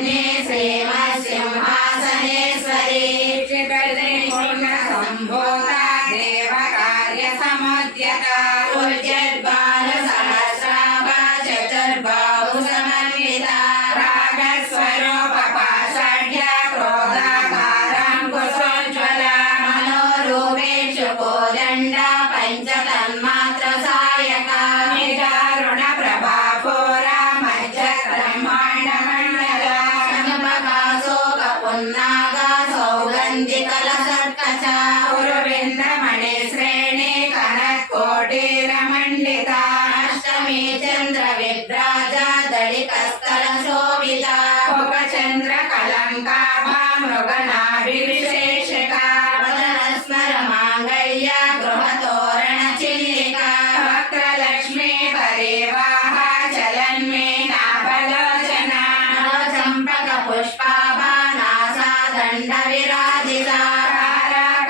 सर्वज्ञे श्रीमत्सिंहासनेश्वरी सम्भूता देवकार्यसमुद्यता उज्जद्बालसहस्राभा चतुर्बाहुसमन्विता रागस्वरूपपाषाढ्या क्रोधाकाराङ्कुशोज्ज्वला मनोरूपेषु कोदण्डा पञ्चतन्मात्रसायका निदारुणप्रभापूरा मज्जब्रह्माण्डमण्डला शङ्खकाशोकपुन्नागा सौगन्धिकलसत्कचा उरुविन्दमणिश्रेणी कनत्कोटिरमण्डिता अष्टमी चन्द्रविभ्राजा दलिकस्थलशोभिता मुखचन्द्रकलङ्काभा मृगनाभिविशेषिका वदनस्मरमाङ्गल्या गृहतोरणचिल्लिका वक्त्रलक्ष्मी परिवाहा चलन्मीनाभलोचना चम्पकपुष्पाभा NASA दण्डविराजिता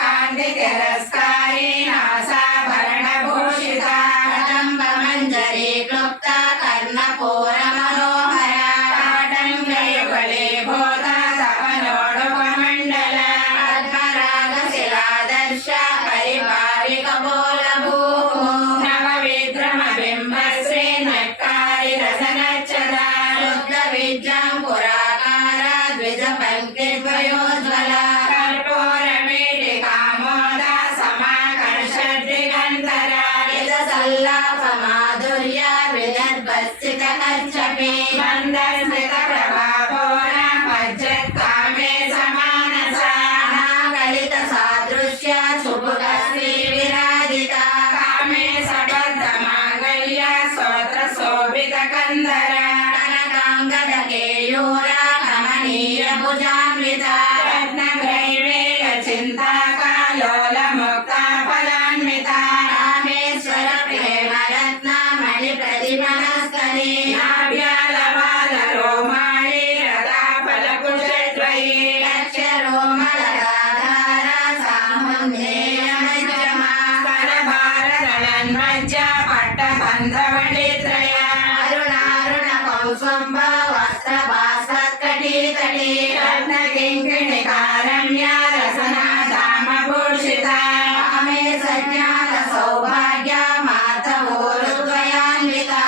कान्तितिरस्कारी नासाभरणभूषिता कदम्बमञ्जरी क्लुप्ता कर्णपूरमनोहरा ताटङ्गयुगलीभूता तपनोडुपमण्डला पद्मरागशिलादर्शा परिपाविकबोलभूः नवविद्रमबिम्बश्री नक्कारिरसनच्छदा शुद्धविद्याङ्कुराकारा द्विजपङ्क्तिद्वयोज्ज्वला कर्पूरवीटिकामोदा समाकर्षद्दिगन्तरा यदसल्लापमाधुर्या विदर्भस्थितकच्छपि मन्दस्मितप्रभापूरा मज्जत्कामे समानसा अनागलितसादृश्या सुभुगश्रीविराजिता कामे सबद्धमाङ्गल्या स्तोत्रशोभितकन्दरा कनकाङ्गदकेयूरा कमनीयभुजान्विता रत्नग्रैवेयचिन्ताकालोलमुक्ता फलान्विता रामेश्वर प्रेमरत्नमणिप्रतिमनस्करी नाभ्यालवालरोमाणि रथाफलकुशद्वयी लक्ष्यरोमलगाधारा सामुन्नेयमध्यमा स्तनभारदलन्मज्जा पट्टबन्धवलित्रया अरुणारुणकौसुम्भ वस्त्रभास्वत्कटीतटी रत्नकिङ्किणिकारम्या रसनाधामभूषिता कामे सज्ञानसौभाग्या मातमूलद्वयान्विता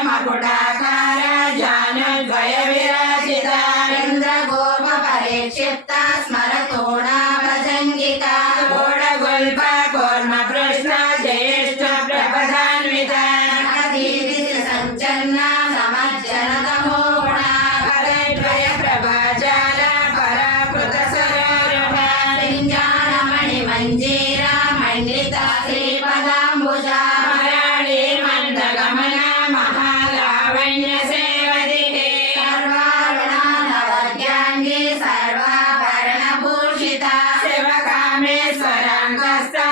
माणिक्यमकुटाकारा जानुद्वयविराजिता इन्द्रगोपपरिक्षिप्ता स्मरतोणाभजङ्गिका गोडगुल्फा कूर्मपृष्ठा ज्येष्ठप्रपदान्विता नखदीदिसञ्चन्ना समज्जनतमोगुणा पदद्वयप्रभाजाला पराकृतसरोरुहा पिञ्जाणमणिमञ्जीरा मण्डिता श्रीपदाम्बुजा मराळी मन्दगमना महालावण्यसेवदिते सर्वारुणानवद्याङ्गी सर्वाभरणभूषिता शिवकामेश्वराङ्गस्था